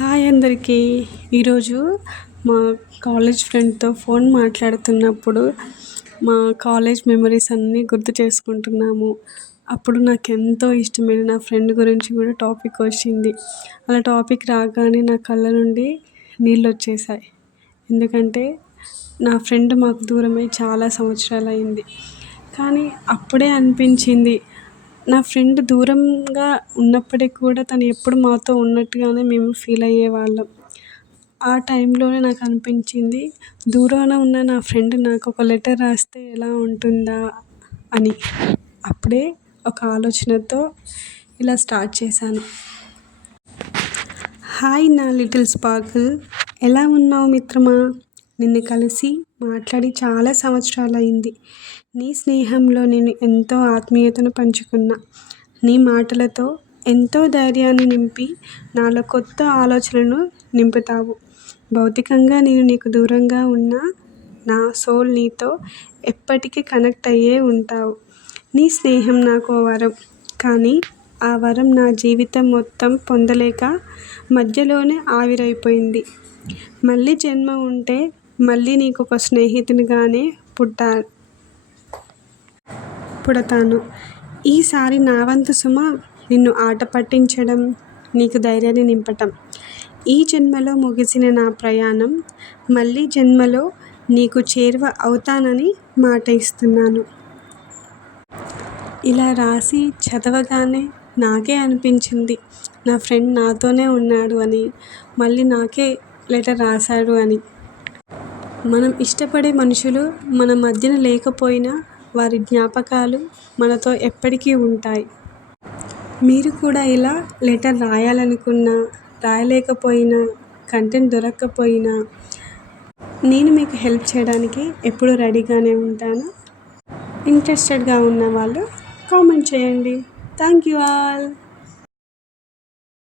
Hi అందరికీ. ఈరోజు మా కాలేజ్ ఫ్రెండ్తో ఫోన్ మాట్లాడుతున్నప్పుడు మా కాలేజ్ మెమరీస్ అన్నీ గుర్తు చేసుకుంటున్నాము. అప్పుడు నాకు ఎంతో ఇష్టమైన నా ఫ్రెండ్ గురించి కూడా టాపిక్ వచ్చింది. అలా టాపిక్ రాగానే నా కళ్ళ నుండి నీళ్ళు వచ్చేసాయి. ఎందుకంటే నా ఫ్రెండ్ మాకు దూరమై చాలా సంవత్సరాలు అయింది కానీ అప్పుడే అనిపించింది నా ఫ్రెండ్ దూరంగా ఉన్నప్పటికి కూడా తను ఎప్పుడు మాతో ఉన్నట్టుగానే మేము ఫీల్ అయ్యేవాళ్ళం. ఆ టైంలోనే నాకు అనిపించింది దూరాన ఉన్న నా ఫ్రెండ్ నాకు ఒక లెటర్ రాస్తే ఎలా ఉంటుందా? అని. అప్పుడే ఒక ఆలోచనతో ఇలా స్టార్ట్ చేశాను. హాయ్ నా లిటిల్ స్పార్కిల్ ఎలా ఉన్నావు మిత్రమా? నిన్ను కలిసి మాట్లాడి చాలా సంవత్సరాలు అయింది నీ స్నేహంలో నేను ఎంతో ఆత్మీయతను పంచుకున్నా. నీ మాటలతో ఎంతో ధైర్యాన్ని నింపి నాలో కొత్త ఆలోచనలను నింపుతావు. భౌతికంగా నేను నీకు దూరంగా ఉన్న నా సోల్ నీతో ఎప్పటికీ కనెక్ట్ అయ్యే ఉంటావు. నీ స్నేహం నాకు వరం. కానీ ఆ వరం నా జీవితం మొత్తం పొందలేక మధ్యలోనే ఆవిరైపోయింది. మళ్ళీ జన్మ ఉంటే మళ్ళీ నీకు ఒక స్నేహితునిగానే పుట్టా పుడతాను. ఈసారి నా వంతు సుమ నిన్ను ఆట పట్టించడం నీకు ధైర్యాన్ని నింపటం. ఈ జన్మలో ముగిసిన నా ప్రయాణం మళ్ళీ జన్మలో నీకు చేరువ అవుతానని మాట ఇస్తున్నాను. ఇలా రాసి చదవగానే నాకే అనిపించింది నా ఫ్రెండ్ నాతోనే ఉన్నాడు అని మళ్ళీ నాకే లెటర్ రాశాడు అని. మనం ఇష్టపడే మనుషులు మన మధ్యన లేకపోయినా వారి జ్ఞాపకాలు మనతో ఎప్పటికీ ఉంటాయి. మీరు కూడా ఇలా లెటర్ రాయాలనుకున్నా రాయలేకపోయినా కంటెంట్ దొరక్కపోయినా నేను మీకు హెల్ప్ చేయడానికి ఎప్పుడూ రెడీగానే ఉంటాను. ఇంట్రెస్టెడ్గా ఉన్న వాళ్ళు కామెంట్ చేయండి. Thank you all.